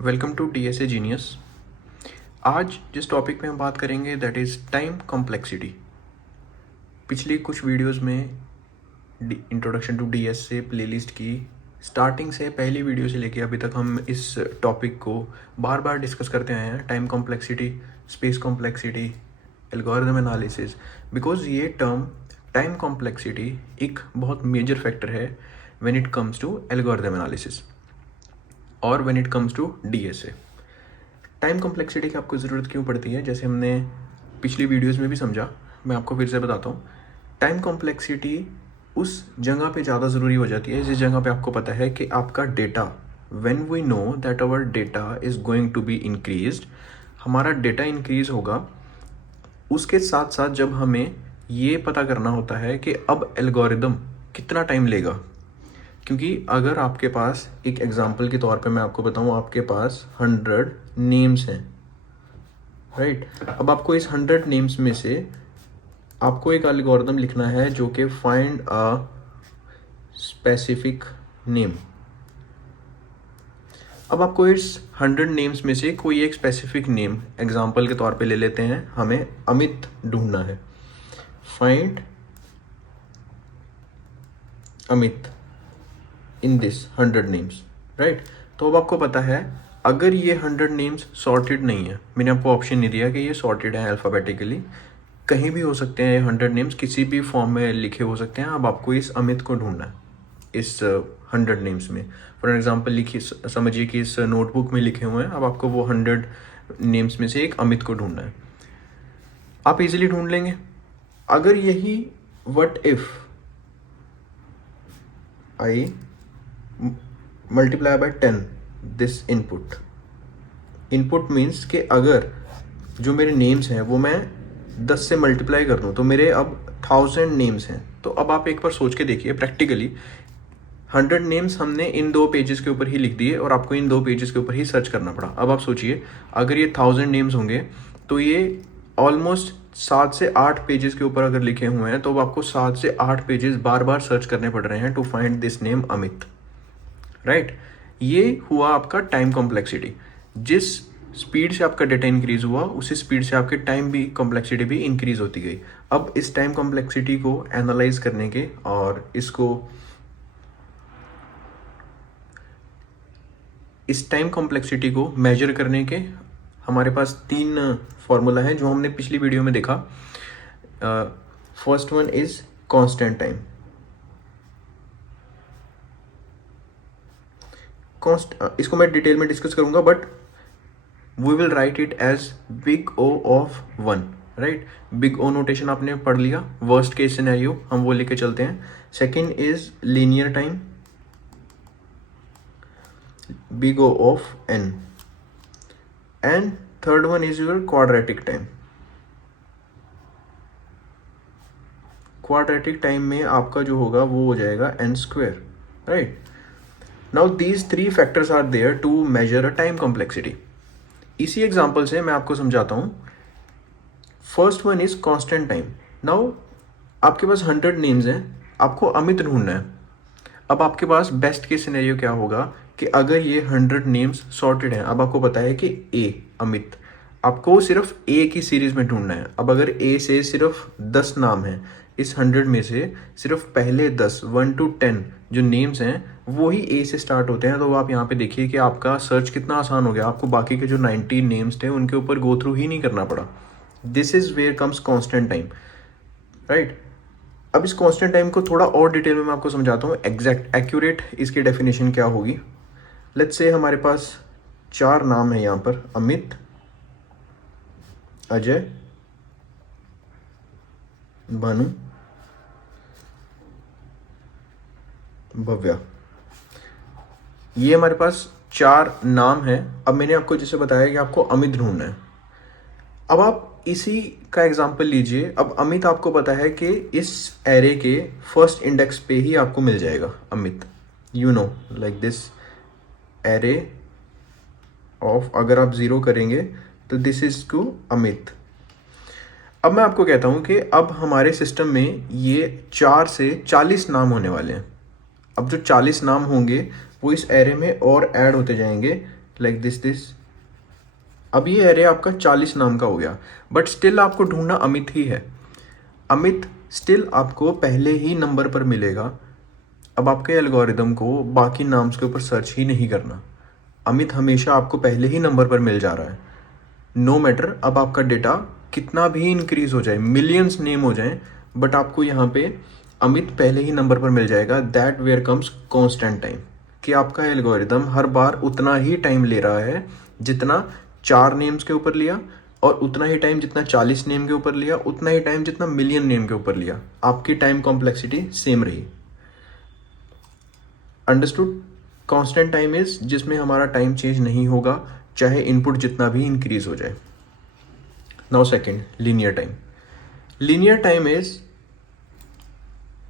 Welcome to DSA genius. आज जिस topic पे हम बात करेंगे दैट इज़ टाइम कॉम्प्लेक्सिटी। पिछली कुछ वीडियोस में इंट्रोडक्शन टू DSA प्लेलिस्ट की स्टार्टिंग से पहली वीडियो से लेके अभी तक हम इस टॉपिक को बार बार डिस्कस करते आए हैं। Time complexity, space complexity, algorithm analysis. Because ये टर्म टाइम कॉम्प्लेक्सिटी एक बहुत मेजर फैक्टर है when it comes to algorithm analysis और when it comes to DSA। Time complexity की आपको ज़रूरत क्यों पड़ती है, जैसे हमने पिछली वीडियोस में भी समझा, मैं आपको फिर से बताता हूँ। टाइम कॉम्प्लेक्सिटी उस जगह पे ज़्यादा ज़रूरी हो जाती है जिस जगह पे आपको पता है कि आपका data, when we know that our data is going to be increased, हमारा डेटा इंक्रीज होगा। उसके साथ साथ जब हमें ये पता करना होता है कि अब एल्गोरिदम कितना टाइम लेगा, क्योंकि अगर आपके पास एक एग्जांपल के तौर पे मैं आपको बताऊं, आपके पास 100 नेम्स हैं, राइट। अब आपको इस 100 नेम्स में से आपको एक एल्गोरिथम लिखना है जो कि फाइंड अ स्पेसिफिक नेम। अब आपको इस 100 नेम्स में से कोई एक स्पेसिफिक नेम, एग्जांपल के तौर पे ले लेते हैं, हमें अमित ढूंढना है। Find Amit in this 100 names, right. तो अब आपको पता है अगर ये 100 नेम्स सॉर्टेड नहीं है, मैंने आपको ऑप्शन नहीं दिया कि ये सॉर्टेड है अल्फ़ाबेटिकली, कहीं भी हो सकते हैं ये 100 नेम्स, किसी भी फॉर्म में लिखे हो सकते हैं। अब आपको इस अमित को ढूंढना है इस 100 नेम्स में। फॉर एग्जाम्पल लिखिए, समझिए कि इस नोटबुक में लिखे हुए हैं, अब आपको वो 100 नेम्स में से एक अमित को ढूंढना है। आप इजीली ढूंढ लेंगे। अगर यही what if I multiply by 10 this input means कि अगर जो मेरे नेम्स हैं वो मैं 10 से मल्टीप्लाई कर दूं तो मेरे अब 1000 नेम्स हैं। तो अब आप एक बार सोच के देखिए प्रैक्टिकली, 100 नेम्स हमने इन 2 पेजेस के ऊपर ही लिख दिए और आपको इन 2 पेजेस के ऊपर ही सर्च करना पड़ा। अब आप सोचिए अगर ये 1000 नेम्स होंगे तो ये ऑलमोस्ट 7 से 8 पेजेस के ऊपर अगर लिखे हुए हैं तो आपको 7 से 8 पेजेस बार बार सर्च करने पड़ रहे हैं to find this name Amit, right. ये हुआ आपका टाइम कॉम्प्लेक्सिटी। जिस स्पीड से आपका डेटा इंक्रीज हुआ उसी स्पीड से आपके टाइम भी कॉम्प्लेक्सिटी भी इंक्रीज होती गई। अब इस टाइम कॉम्प्लेक्सिटी को एनालाइज करने के और इस टाइम कॉम्प्लेक्सिटी को मेजर करने के हमारे पास 3 फॉर्मूला है जो हमने पिछली वीडियो में देखा। First one is constant time. इसको मैं डिटेल में डिस्कस करूंगा but we will write it as big O of 1, right. Big O notation आपने पढ़ लिया, वर्स्ट केस सिनेरियो हम वो लेके चलते हैं। Second is linear time, big O of n, and third one is your quadratic time. Quadratic time में आपका जो होगा वो हो जाएगा n², right. Now these 3 factors are there to measure a time complexity. इसी एग्जांपल से मैं आपको समझाता हूं। First one is constant time. Now आपके पास 100 नेम्स हैं, आपको अमित ढूंढना है। अब आपके पास बेस्ट केस सिनेरियो क्या होगा कि अगर ये 100 नेम्स सॉर्टेड हैं, अब आपको पता है कि ए अमित, आपको सिर्फ ए की सीरीज में ढूंढना है। अब अगर ए से सिर्फ 10 नाम हैं, इस 100 में से सिर्फ पहले 10 1 to 10 जो नेम्स हैं वो ही ए से स्टार्ट होते हैं, तो आप यहाँ पे देखिए कि आपका सर्च कितना आसान हो गया। आपको बाकी के जो 90 नेम्स थे उनके ऊपर गो थ्रू ही नहीं करना पड़ा। This is where comes constant time, right. अब इस कांस्टेंट टाइम को थोड़ा और डिटेल में मैं आपको समझाता हूँ, एग्जैक्ट एक्यूरेट इसकी डेफिनेशन क्या होगी। लेट्स से हमारे पास 4 नाम है यहाँ पर, अमित, अजय, भानु, भव्या। ये हमारे पास 4 नाम है। अब मैंने आपको जैसे बताया कि आपको अमित ढूंढना है। अब आप इसी का एग्जांपल लीजिए। अब अमित आपको पता है कि इस एरे के फर्स्ट इंडेक्स पे ही आपको मिल जाएगा Amit, you know like this array of, अगर आप 0 करेंगे तो दिस इज टू अमित। अब मैं आपको कहता हूं कि अब हमारे सिस्टम में ये 4 से 40 नाम होने वाले हैं। अब जो 40 नाम होंगे वो इस एरे में और ऐड होते जाएंगे। Like this. अब ये एरे आपका 40 नाम का हो गया, बट स्टिल आपको ढूंढना अमित ही है। अमित स्टिल आपको पहले ही नंबर पर मिलेगा। अब आपके एल्गोरिदम को बाकी नाम्स के ऊपर सर्च ही नहीं करना, अमित हमेशा आपको पहले ही नंबर पर मिल जा रहा है। नो मैटर अब आपका डेटा कितना भी इंक्रीज हो जाए, मिलियंस नेम हो जाएं, बट आपको यहाँ पे अमित पहले ही नंबर पर मिल जाएगा। That where comes constant time, कि आपका एल्गोरिदम हर बार उतना ही टाइम ले रहा है जितना 4 नेम्स के ऊपर लिया, और उतना ही टाइम जितना 40 नेम के ऊपर लिया, उतना ही टाइम जितना मिलियन नेम के ऊपर लिया। आपकी टाइम कॉम्प्लेक्सिटी सेम रही। अंडरस्टूड? कांस्टेंट टाइम इज जिसमें हमारा टाइम चेंज नहीं होगा चाहे इनपुट जितना भी इंक्रीज हो जाए। Now second, linear time. Linear time is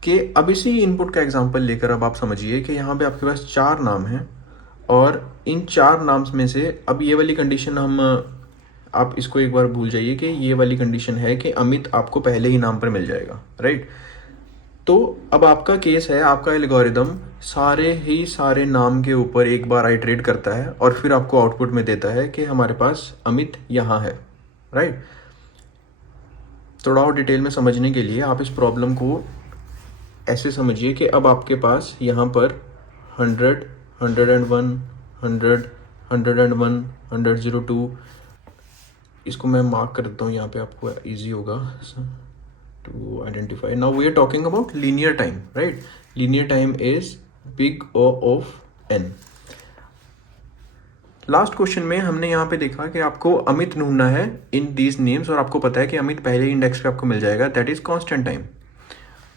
कि अब इसी इनपुट का एग्जांपल लेकर अब आप समझिए कि यहाँ पे आपके पास 4 नाम हैं, और इन 4 नाम्स में से अब ये वाली कंडीशन आप इसको एक बार भूल जाइए कि ये वाली कंडीशन है कि अमित आपको पहले ही नाम पर मिल जाएगा, राइट? तो अब आपका केस है, आपका एल्गोरिदम सारे नाम के ऊपर एक बार आइटरेट करता है और फिर आपको आउटपुट में देता है कि हमारे पास अमित यहाँ है, राइट? थोड़ा और डिटेल में समझने के लिए आप इस प्रॉब्लम को ऐसे समझिए कि अब आपके पास यहाँ पर 100, 101, 100, 101, 102, इसको मैं मार्क कर देता हूँ यहाँ पे, आपको ईजी होगा to identify. Now we are talking about linear time, right? Linear time is big O of n. Last question में हमने यहाँ पे देखा कि आपको अमित ढूंढना है इन दीज नेम्स, और आपको पता है कि अमित पहले इंडेक्स पे आपको मिल जाएगा, that is constant time.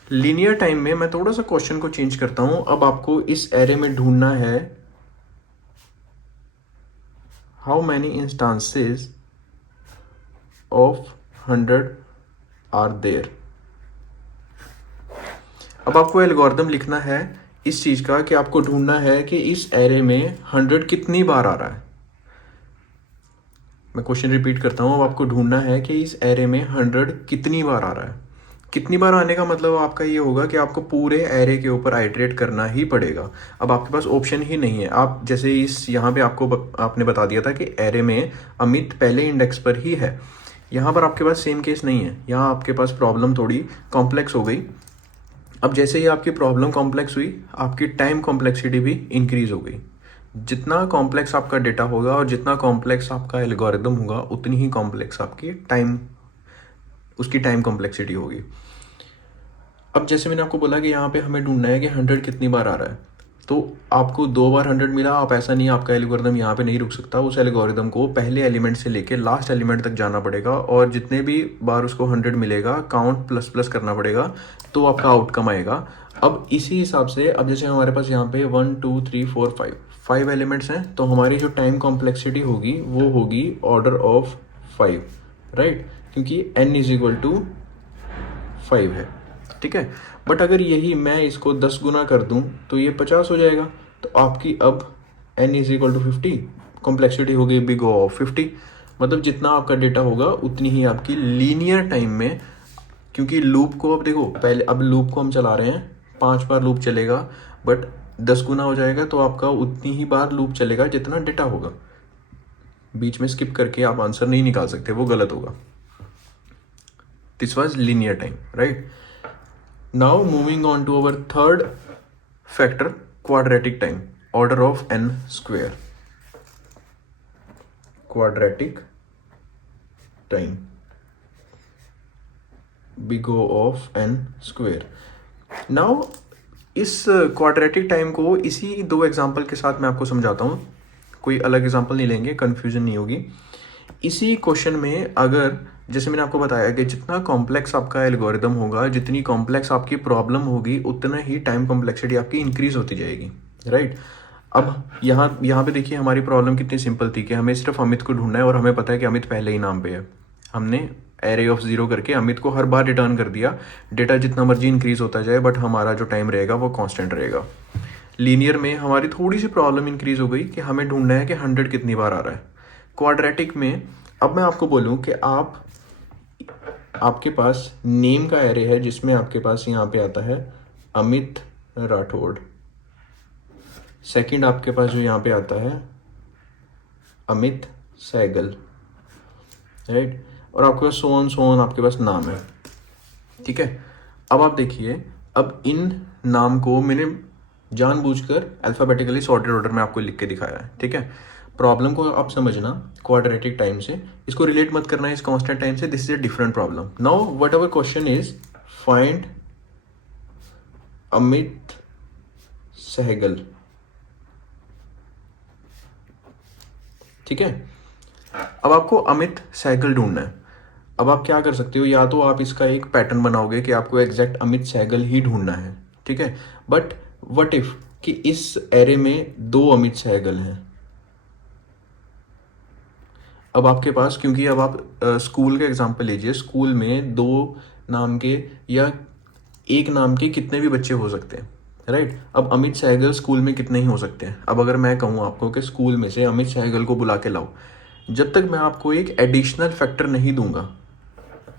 Linear time में मैं थोड़ा सा क्वेश्चन को चेंज करता हूं। अब आपको इस एरे में ढूंढना है how many instances of 100 are there. अब आपको एल्गोरिथम लिखना है इस चीज का कि आपको ढूंढना है कि इस एरे में 100 कितनी बार आ रहा है। मैं क्वेश्चन रिपीट करता हूं, अब आपको ढूंढना है कि इस एरे में 100 कितनी बार आ रहा है। कितनी बार आने का मतलब आपका ये होगा कि आपको पूरे एरे के ऊपर आइटरेट करना ही पड़ेगा। अब आपके पास ऑप्शन ही नहीं है। आप जैसे इस यहाँ पे आपने बता दिया था कि एरे में अमित पहले इंडेक्स पर ही है, यहाँ पर आपके पास सेम केस नहीं है। यहाँ आपके पास प्रॉब्लम थोड़ी कॉम्प्लेक्स हो गई। अब जैसे ही आपकी प्रॉब्लम कॉम्प्लेक्स हुई, आपकी टाइम कॉम्प्लेक्सिटी भी इंक्रीज हो गई। जितना कॉम्प्लेक्स आपका डेटा होगा और जितना कॉम्प्लेक्स आपका एल्गोरिदम होगा, उतनी ही कॉम्प्लेक्स उसकी टाइम कॉम्प्लेक्सिटी होगी। अब जैसे मैंने आपको बोला कि यहाँ पे हमें ढूंढना है कि 100 कितनी बार आ रहा है, तो आपको 2 बार 100 मिला। आप ऐसा नहीं है, आपका एल्गोरिदम यहाँ पे नहीं रुक सकता। उस एल्गोरिदम को पहले एलिमेंट से लेके लास्ट एलिमेंट तक जाना पड़ेगा, और जितने भी बार उसको 100 मिलेगा काउंट प्लस प्लस करना पड़ेगा, तो आपका आउटकम आएगा। अब इसी हिसाब से अब जैसे हमारे पास यहाँ पे 1 2 3 4 5 एलिमेंट्स हैं, तो हमारी जो टाइम कॉम्प्लेक्सिटी होगी वो होगी ऑर्डर ऑफ 5, राइट? क्योंकि n = 5 है, ठीक है। बट अगर यही मैं इसको 10 गुना कर दूं तो ये 50 हो जाएगा। तो आपकी अब n = 50, कॉम्प्लेक्सिटी हो गई बिग O ऑफ 50। मतलब जितना आपका डेटा होगा उतनी ही आपकी लीनियर टाइम में, क्योंकि लूप को अब देखो, पहले अब लूप को हम चला रहे हैं, 5 बार लूप चलेगा, बट 10 गुना हो जाएगा तो आपका उतनी ही बार लूप चलेगा जितना डेटा होगा। बीच में स्किप करके आप आंसर नहीं निकाल सकते, वो गलत होगा। This was linear time, right? Now moving on to our third factor, quadratic time, order of n square. Quadratic time, big O of n square. Now इस क्वाड्रेटिक टाइम को इसी 2 एग्जाम्पल के साथ मैं आपको समझाता हूँ। कोई अलग एग्जाम्पल नहीं लेंगे, कन्फ्यूजन नहीं होगी। इसी क्वेश्चन में अगर जैसे मैंने आपको बताया कि जितना कॉम्प्लेक्स आपका एल्गोरिदम होगा, जितनी कॉम्प्लेक्स आपकी प्रॉब्लम होगी, उतना ही टाइम कॉम्प्लेक्सिटी आपकी इंक्रीज होती जाएगी, राइट? अब यहाँ पे देखिए हमारी प्रॉब्लम कितनी सिंपल थी कि हमें सिर्फ अमित को ढूंढना है, और हमें पता है कि अमित पहले ही नाम पे है। हमने एरे ऑफ 0 करके अमित को हर बार रिटर्न कर दिया। डेटा जितना मर्जी इंक्रीज होता जाए, बट हमारा जो टाइम रहेगा वो कांस्टेंट रहेगा। लीनियर में हमारी थोड़ी सी प्रॉब्लम इंक्रीज हो गई कि हमें ढूंढना है कि 100 कितनी बार आ रहा है। क्वाड्रेटिक में अब मैं आपको बोलूँ कि आपके पास नेम का एरे है जिसमें आपके पास यहाँ पे आता है अमित राठौड़। सेकंड आपके पास जो यहाँ पे आता है अमित सहगल, राइट, और आपके पास सो ऑन आपके पास नाम है, ठीक है। अब आप देखिए, अब इन नाम को मैंने जानबूझकर अल्फ़ाबेटिकली सॉर्टेड ऑर्डर में आपको लिख के दिखाया है, ठीक है। प्रॉब्लम को आप समझना क्वाड्रेटिक टाइम से, इसको रिलेट मत करना इस कांस्टेंट टाइम से, this is a different problem. Now whatever question is find Amit Sehgal, ठीक है। अब आपको अमित सहगल ढूंढना है। अब आप क्या कर सकते हो, या तो आप इसका एक पैटर्न बनाओगे कि आपको एग्जैक्ट अमित सहगल ही ढूंढना है, ठीक है। बट व्हाट इफ कि इस एरे में 2 अमित सहगल हैं। अब आपके पास, क्योंकि अब आप स्कूल का एग्जांपल लीजिए, स्कूल में 2 नाम के या 1 नाम के कितने भी बच्चे हो सकते हैं, राइट। अब अमित सहगल स्कूल में कितने ही हो सकते हैं। अब अगर मैं कहूँ आपको कि स्कूल में से अमित सहगल को बुला के लाओ, जब तक मैं आपको एक एडिशनल फैक्टर नहीं दूंगा,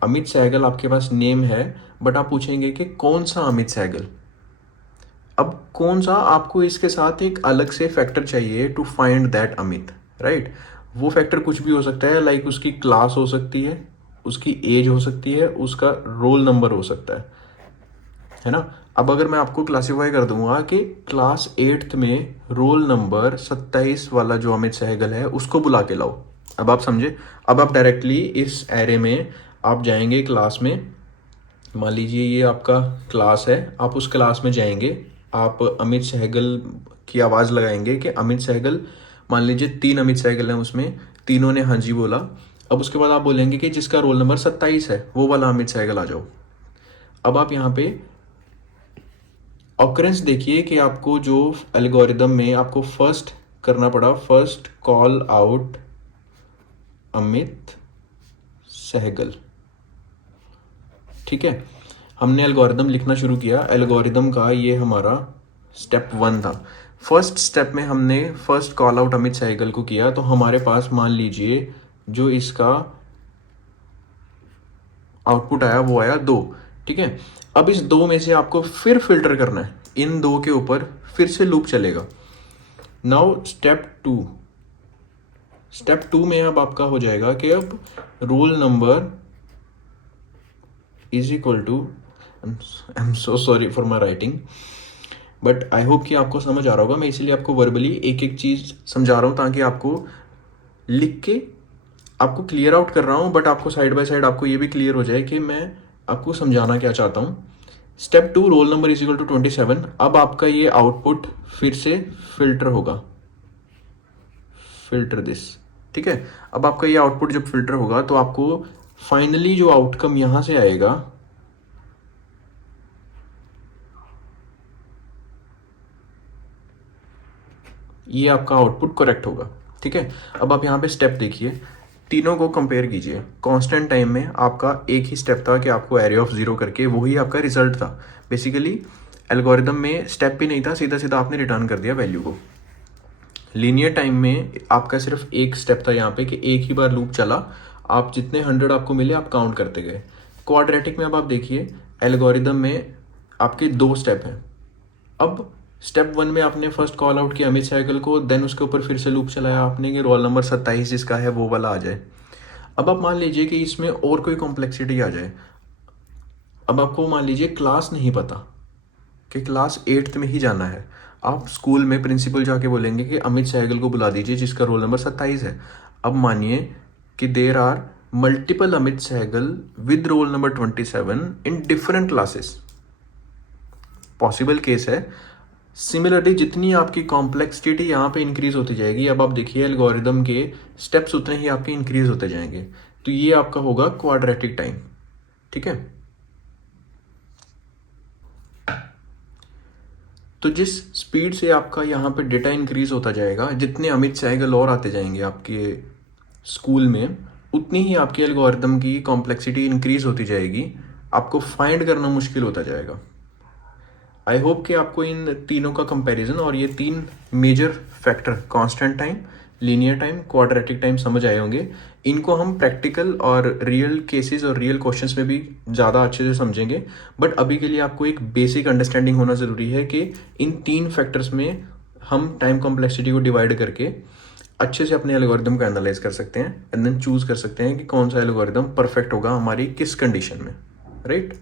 अमित सहगल आपके पास नेम है, बट आप पूछेंगे कि कौन सा अमित सहगल। अब कौन सा, आपको इसके साथ एक अलग से फैक्टर चाहिए to find that Amit, right. वो फैक्टर कुछ भी हो सकता है, लाइक उसकी क्लास हो सकती है, उसकी एज हो सकती है, उसका रोल नंबर हो सकता है ना। अब अगर मैं आपको क्लासीफाई कर दूंगा कि क्लास 8th में रोल नंबर 27 वाला जो अमित सहगल है उसको बुला के लाओ, अब आप समझे। अब आप डायरेक्टली इस एरे में आप जाएंगे क्लास में, मान लीजिए ये आपका क्लास है, आप उस क्लास में जाएंगे, आप अमित सहगल की आवाज़ लगाएंगे कि अमित सहगल, मान लीजिए 3 अमित सहगल हैं उसमें, तीनों ने हाँ जी बोला। अब उसके बाद आप बोलेंगे कि जिसका रोल नंबर 27 है वो वाला अमित सहगल आ जाओ। अब आप यहाँ पे ऑकरेंस देखिए कि आपको जो एल्गोरिदम में आपको फर्स्ट करना पड़ा, first call out Amit Sehgal, ठीक है। हमने एल्गोरिदम लिखना शुरू किया, एल्गोरिदम का ये हमारा स्टेप 1 था। फर्स्ट स्टेप में हमने first call out Amit Sehgal को किया, तो हमारे पास मान लीजिए जो इसका आउटपुट आया वो आया 2, ठीक है। अब इस 2 में से आपको फिर फिल्टर करना है, इन 2 के ऊपर फिर से लूप चलेगा। नाउ स्टेप 2 में अब आपका हो जाएगा कि अब roll number is equal to, I am so sorry for my writing, but I hope कि आपको समझ आ रहा होगा। मैं इसीलिए आपको वर्बली एक एक चीज़ समझा रहा हूँ ताकि आपको लिख के आपको क्लियर आउट कर रहा हूँ, बट आपको साइड बाय साइड आपको ये भी क्लियर हो जाए कि मैं आपको समझाना क्या चाहता हूँ। Step 2 roll number is equal to 27। अब आपका ये आउटपुट फिर से फिल्टर होगा, फिल्टर दिस, ठीक है। अब आपका ये आउटपुट जब फिल्टर होगा तो आपको फाइनली जो आउटकम यहां से आएगा ये आपका आउटपुट करेक्ट होगा, ठीक है। अब आप यहाँ पे स्टेप देखिए, तीनों को कंपेयर कीजिए। कांस्टेंट टाइम में आपका एक ही स्टेप था कि आपको एरे ऑफ 0 करके वही आपका रिजल्ट था। बेसिकली एल्गोरिदम में स्टेप भी नहीं था, सीधा सीधा आपने रिटर्न कर दिया वैल्यू को। लीनियर टाइम में आपका सिर्फ एक स्टेप था यहाँ पे कि एक ही बार लूप चला, आप जितने 100 आपको मिले आप काउंट करते गए। क्वाड्रेटिक में अब आप देखिए, एल्गोरिदम में आपके 2 स्टेप हैं। अब स्टेप 1 में आपने फर्स्ट कॉल आउट किया अमित सहगल को, देन उसके ऊपर फिर से लूप चलाया आपने कि रोल नंबर 27 जिसका है वो वाला आ जाए। अब आप मान लीजिए कि इसमें और कोई कॉम्प्लेक्सिटी आ जाए। अब आपको मान लीजिए क्लास नहीं पता कि क्लास 8th में ही जाना है, आप स्कूल में प्रिंसिपल जाके बोलेंगे कि अमित सहगल को बुला दीजिए जिसका रोल नंबर 27 है। अब मानिए कि there are multiple Amit Sehgal with roll number 27 in different classes, possible case है। सिमिलरली जितनी आपकी कॉम्प्लेक्सिटी यहाँ पे इंक्रीज होती जाएगी, अब आप देखिए एल्गोरिदम के स्टेप्स उतने ही आपके इंक्रीज होते जाएंगे, तो ये आपका होगा क्वाड्रेटिक टाइम, ठीक है। तो जिस स्पीड से आपका यहाँ पे डेटा इंक्रीज होता जाएगा, जितने अमित सहगल और आते जाएंगे आपके स्कूल में, उतनी ही आपकी एल्गोरिदम की कॉम्प्लेक्सिटी इंक्रीज होती जाएगी, आपको फाइंड करना मुश्किल होता जाएगा। आई होप कि आपको इन तीनों का कंपैरिजन और ये 3 major factor constant time, linear time, quadratic time समझ आए होंगे। इनको हम प्रैक्टिकल और रियल केसेस और रियल क्वेश्चंस में भी ज़्यादा अच्छे से समझेंगे, बट अभी के लिए आपको एक बेसिक अंडरस्टैंडिंग होना ज़रूरी है कि इन 3 फैक्टर्स में हम टाइम कॉम्प्लेक्सिटी को डिवाइड करके अच्छे से अपने एल्गोरिदम को एनालाइज कर सकते हैं एंड देन चूज कर सकते हैं कि कौन सा एल्गोरिदम परफेक्ट होगा हमारी किस कंडीशन में, राइट।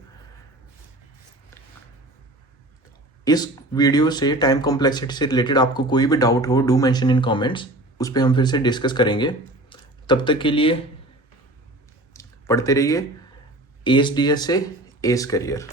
इस वीडियो से टाइम कॉम्प्लेक्सिटी से रिलेटेड आपको कोई भी डाउट हो, डू मेंशन इन कमेंट्स, उस पर हम फिर से डिस्कस करेंगे। तब तक के लिए पढ़ते रहिए ACE DS से ACE करियर।